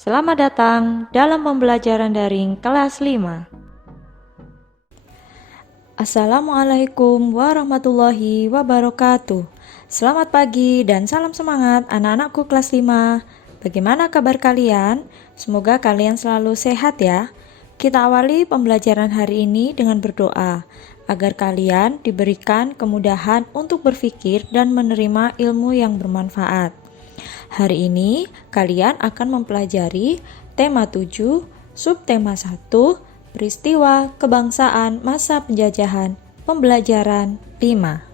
Selamat datang dalam pembelajaran daring kelas 5. Assalamualaikum warahmatullahi wabarakatuh. Selamat pagi dan salam semangat anak-anakku kelas 5. Bagaimana kabar kalian? Semoga kalian selalu sehat ya. Kita awali pembelajaran hari ini dengan berdoa agar kalian diberikan kemudahan untuk berpikir dan menerima ilmu yang bermanfaat. Hari ini kalian akan mempelajari tema 7, subtema 1, peristiwa kebangsaan masa penjajahan, pembelajaran 5.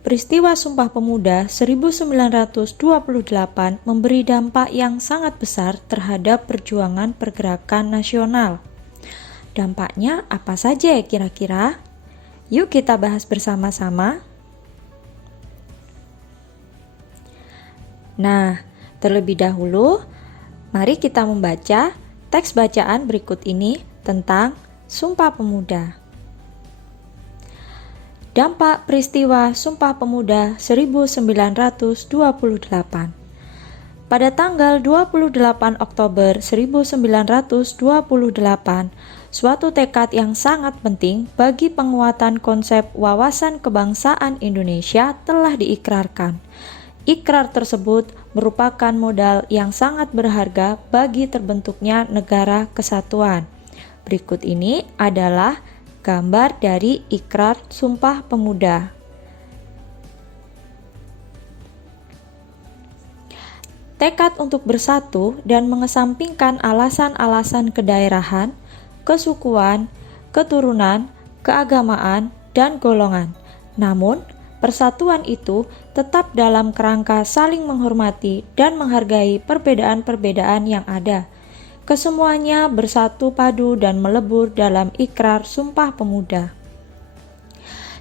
Peristiwa Sumpah Pemuda 1928 memberi dampak yang sangat besar terhadap perjuangan pergerakan nasional. Dampaknya apa saja ya kira-kira? Yuk kita bahas bersama-sama. Nah, terlebih dahulu, mari kita membaca teks bacaan berikut ini tentang Sumpah Pemuda. Dampak peristiwa Sumpah Pemuda 1928. Pada tanggal 28 Oktober 1928, suatu tekad yang sangat penting bagi penguatan konsep wawasan kebangsaan Indonesia telah diikrarkan. Ikrar tersebut merupakan modal yang sangat berharga bagi terbentuknya negara kesatuan. Berikut ini adalah gambar dari Ikrar Sumpah Pemuda. Tekad untuk bersatu dan mengesampingkan alasan-alasan kedaerahan, kesukuan, keturunan, keagamaan, dan golongan. Namun, persatuan itu tetap dalam kerangka saling menghormati dan menghargai perbedaan-perbedaan yang ada. Kesemuanya bersatu padu dan melebur dalam Ikrar Sumpah Pemuda.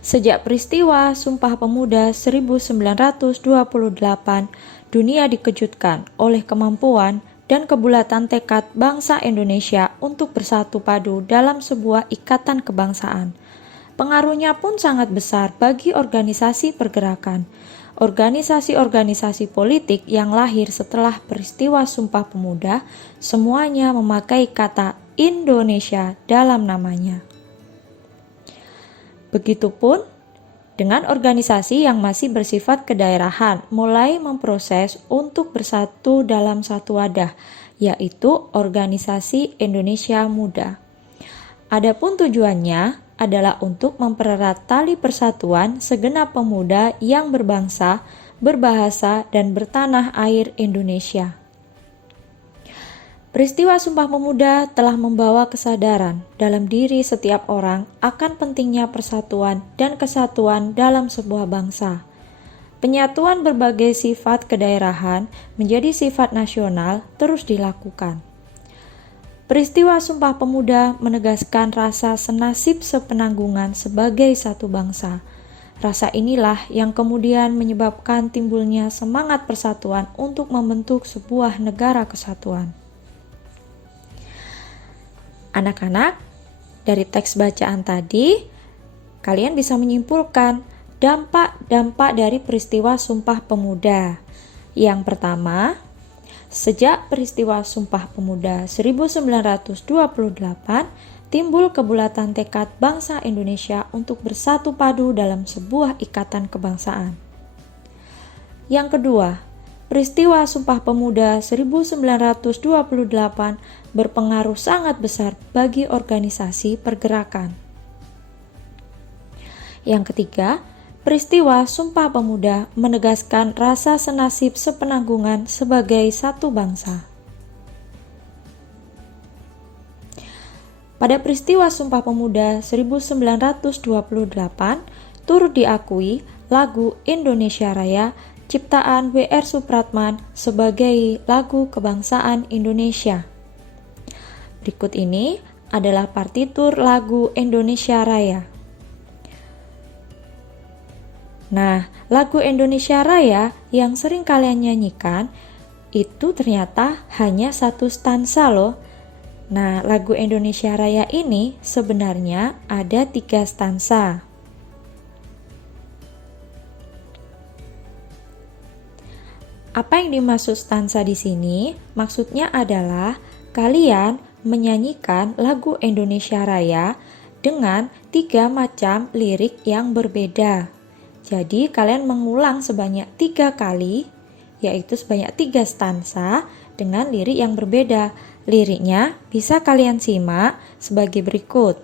Sejak peristiwa Sumpah Pemuda 1928, dunia dikejutkan oleh kemampuan dan kebulatan tekad bangsa Indonesia untuk bersatu padu dalam sebuah ikatan kebangsaan. Pengaruhnya pun sangat besar bagi organisasi pergerakan. Organisasi-organisasi politik yang lahir setelah peristiwa Sumpah Pemuda semuanya memakai kata Indonesia dalam namanya. Begitupun dengan organisasi yang masih bersifat kedaerahan mulai memproses untuk bersatu dalam satu wadah, yaitu Organisasi Indonesia Muda. Adapun tujuannya adalah untuk mempererat tali persatuan segenap pemuda yang berbangsa, berbahasa, dan bertanah air Indonesia. Peristiwa Sumpah Pemuda telah membawa kesadaran dalam diri setiap orang akan pentingnya persatuan dan kesatuan dalam sebuah bangsa. Penyatuan berbagai sifat kedaerahan menjadi sifat nasional terus dilakukan. Peristiwa Sumpah Pemuda menegaskan rasa senasib sepenanggungan sebagai satu bangsa. Rasa inilah yang kemudian menyebabkan timbulnya semangat persatuan untuk membentuk sebuah negara kesatuan. Anak-anak, dari teks bacaan tadi, kalian bisa menyimpulkan dampak-dampak dari peristiwa Sumpah Pemuda. Yang pertama, sejak peristiwa Sumpah Pemuda 1928, timbul kebulatan tekad bangsa Indonesia untuk bersatu padu dalam sebuah ikatan kebangsaan. Yang kedua, peristiwa Sumpah Pemuda 1928 berpengaruh sangat besar bagi organisasi pergerakan. Yang ketiga, peristiwa Sumpah Pemuda menegaskan rasa senasib sepenanggungan sebagai satu bangsa. Pada peristiwa Sumpah Pemuda 1928, turut diakui lagu Indonesia Raya ciptaan W.R. Supratman sebagai lagu kebangsaan Indonesia. Berikut ini adalah partitur lagu Indonesia Raya. Nah, lagu Indonesia Raya yang sering kalian nyanyikan itu ternyata hanya satu stansa loh. Nah, lagu Indonesia Raya ini sebenarnya ada 3 stansa. Apa yang dimaksud stansa di sini? Maksudnya adalah kalian menyanyikan lagu Indonesia Raya dengan 3 macam lirik yang berbeda. Jadi kalian mengulang sebanyak 3 kali, yaitu sebanyak 3 stansa dengan lirik yang berbeda. Liriknya bisa kalian simak sebagai berikut.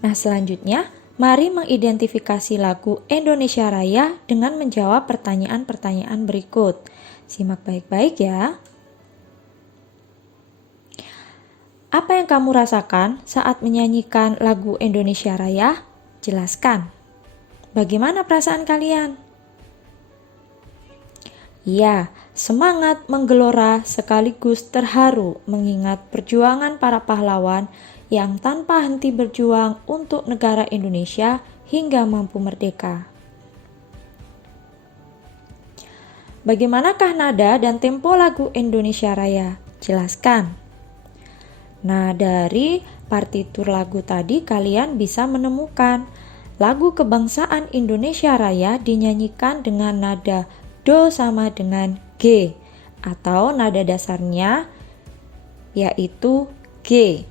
Nah, selanjutnya mari mengidentifikasi lagu Indonesia Raya dengan menjawab pertanyaan-pertanyaan berikut. Simak baik-baik ya. Apa yang kamu rasakan saat menyanyikan lagu Indonesia Raya? Jelaskan. Bagaimana perasaan kalian? Ya, semangat menggelora sekaligus terharu mengingat perjuangan para pahlawan yang tanpa henti berjuang untuk negara Indonesia hingga mampu merdeka. Bagaimanakah nada dan tempo lagu Indonesia Raya? Jelaskan. Nah, dari partitur lagu tadi kalian bisa menemukan lagu kebangsaan Indonesia Raya dinyanyikan dengan nada Do sama dengan G atau nada dasarnya yaitu G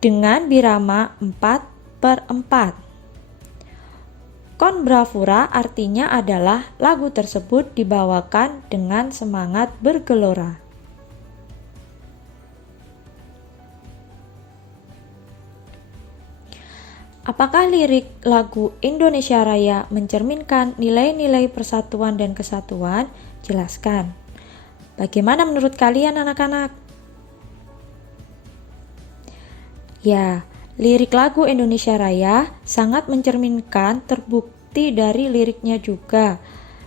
dengan birama 4/4. Con bravura artinya adalah lagu tersebut dibawakan dengan semangat bergelora. Apakah lirik lagu Indonesia Raya mencerminkan nilai-nilai persatuan dan kesatuan? Jelaskan. Bagaimana menurut kalian anak-anak? Ya, lirik lagu Indonesia Raya sangat mencerminkan, terbukti dari liriknya juga.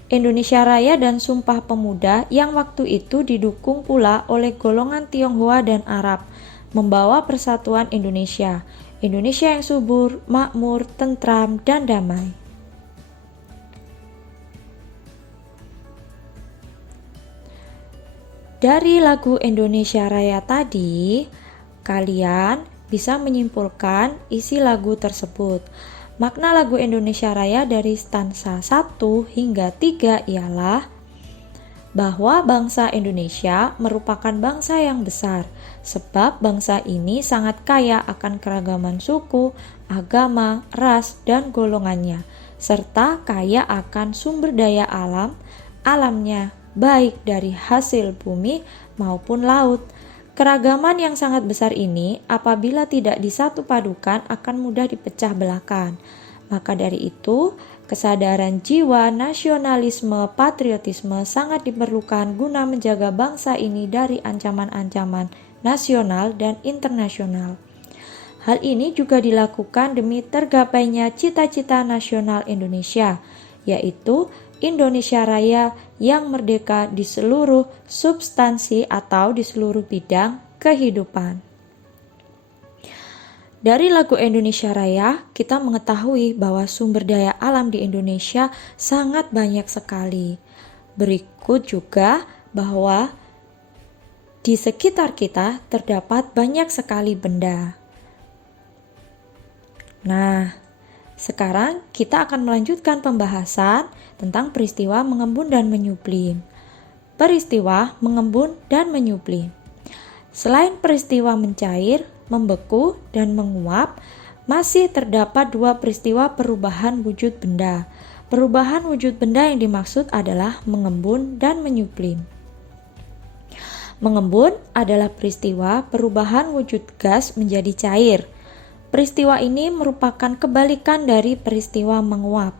Indonesia Raya dan Sumpah Pemuda yang waktu itu didukung pula oleh golongan Tionghoa dan Arab, membawa persatuan Indonesia. Indonesia yang subur, makmur, tentram, dan damai. Dari lagu Indonesia Raya tadi, kalian bisa menyimpulkan isi lagu tersebut. Makna lagu Indonesia Raya dari stansa 1 hingga 3 ialah bahwa bangsa Indonesia merupakan bangsa yang besar, sebab bangsa ini sangat kaya akan keragaman suku, agama, ras, dan golongannya, serta kaya akan sumber daya alamnya, baik dari hasil bumi maupun laut. Keragaman yang sangat besar ini apabila tidak disatu padukan akan mudah dipecah belahkan. Maka dari itu, kesadaran jiwa nasionalisme patriotisme sangat diperlukan guna menjaga bangsa ini dari ancaman-ancaman nasional dan internasional. Hal ini juga dilakukan demi tergapainya cita-cita nasional Indonesia, yaitu Indonesia Raya yang merdeka di seluruh substansi atau di seluruh bidang kehidupan. Dari lagu Indonesia Raya, kita mengetahui bahwa sumber daya alam di Indonesia sangat banyak sekali. Berikut juga bahwa di sekitar kita terdapat banyak sekali benda. Nah, sekarang kita akan melanjutkan pembahasan tentang peristiwa mengembun dan menyublim. Peristiwa mengembun dan menyublim. Selain peristiwa mencair, membeku, dan menguap, masih terdapat 2 peristiwa perubahan wujud benda. Perubahan wujud benda yang dimaksud adalah mengembun dan menyublim. Mengembun adalah peristiwa perubahan wujud gas menjadi cair. Peristiwa ini merupakan kebalikan dari peristiwa menguap.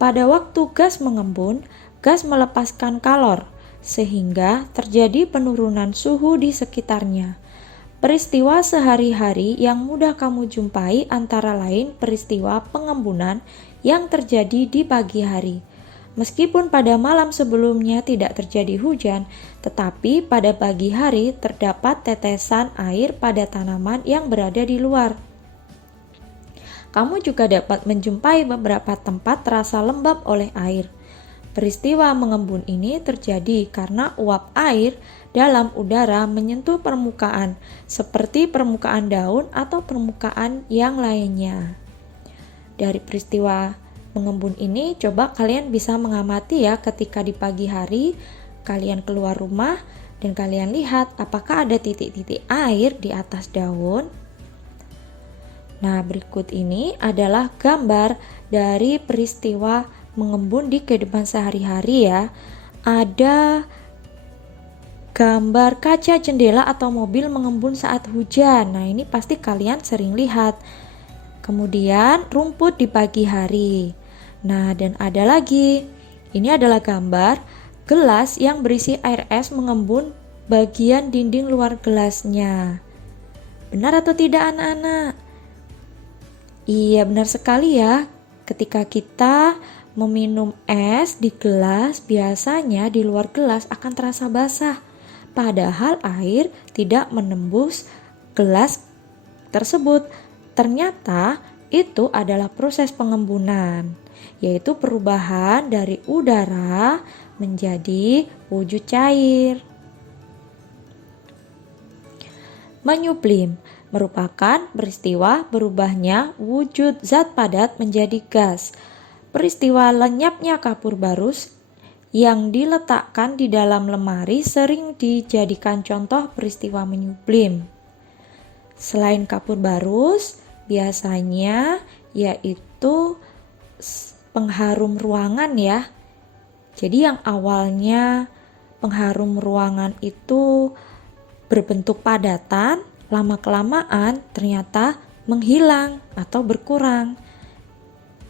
Pada waktu gas mengembun, gas melepaskan kalor, sehingga terjadi penurunan suhu di sekitarnya. Peristiwa sehari-hari yang mudah kamu jumpai antara lain peristiwa pengembunan yang terjadi di pagi hari. Meskipun pada malam sebelumnya tidak terjadi hujan, tetapi pada pagi hari terdapat tetesan air pada tanaman yang berada di luar. Kamu juga dapat menjumpai beberapa tempat terasa lembab oleh air. Peristiwa mengembun ini terjadi karena uap air dalam udara menyentuh permukaan, seperti permukaan daun atau permukaan yang lainnya. Dari peristiwa mengembun ini, coba kalian bisa mengamati ya ketika di pagi hari kalian keluar rumah dan kalian lihat apakah ada titik-titik air di atas daun. Nah, berikut ini adalah gambar dari peristiwa mengembun di kehidupan sehari-hari ya. Ada gambar kaca jendela atau mobil mengembun saat hujan. Nah, ini pasti kalian sering lihat. Kemudian rumput di pagi hari. Nah, dan ada lagi. Ini adalah gambar gelas yang berisi air es mengembun bagian dinding luar gelasnya. Benar atau tidak anak-anak? Iya, benar sekali ya. Ketika kita meminum es di gelas, biasanya di luar gelas akan terasa basah. Padahal air tidak menembus gelas tersebut. Ternyata itu adalah proses pengembunan, yaitu perubahan dari udara menjadi wujud cair. Menyublim merupakan peristiwa berubahnya wujud zat padat menjadi gas. Peristiwa lenyapnya kapur barus yang diletakkan di dalam lemari sering dijadikan contoh peristiwa menyublim. Selain kapur barus, biasanya yaitu pengharum ruangan ya. Jadi yang awalnya pengharum ruangan itu berbentuk padatan, lama-kelamaan ternyata menghilang atau berkurang.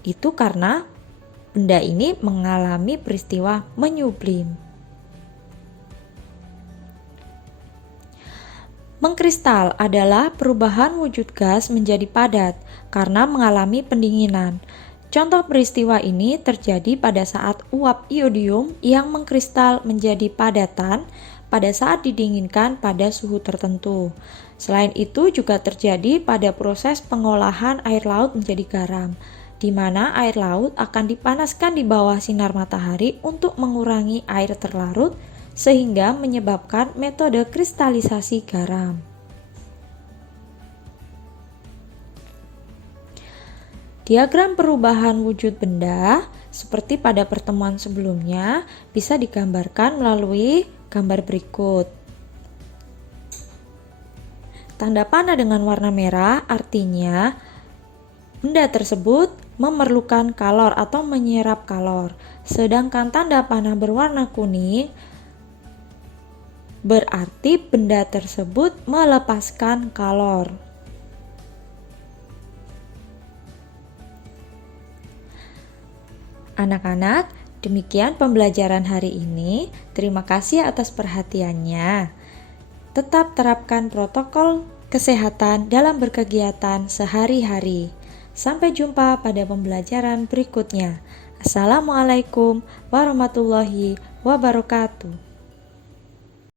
Itu karena benda ini mengalami peristiwa menyublim. Mengkristal adalah perubahan wujud gas menjadi padat karena mengalami pendinginan. Contoh peristiwa ini terjadi pada saat uap iodium yang mengkristal menjadi padatan pada saat didinginkan pada suhu tertentu. Selain itu juga terjadi pada proses pengolahan air laut menjadi garam, di mana air laut akan dipanaskan di bawah sinar matahari untuk mengurangi air terlarut sehingga menyebabkan metode kristalisasi garam. Diagram perubahan wujud benda seperti pada pertemuan sebelumnya bisa digambarkan melalui gambar berikut. Tanda panah dengan warna merah artinya benda tersebut memerlukan kalor atau menyerap kalor. Sedangkan tanda panah berwarna kuning berarti benda tersebut melepaskan kalor. Anak-anak, demikian pembelajaran hari ini. Terima kasih atas perhatiannya. Tetap terapkan protokol kesehatan dalam berkegiatan sehari-hari. Sampai jumpa pada pembelajaran berikutnya. Assalamualaikum warahmatullahi wabarakatuh.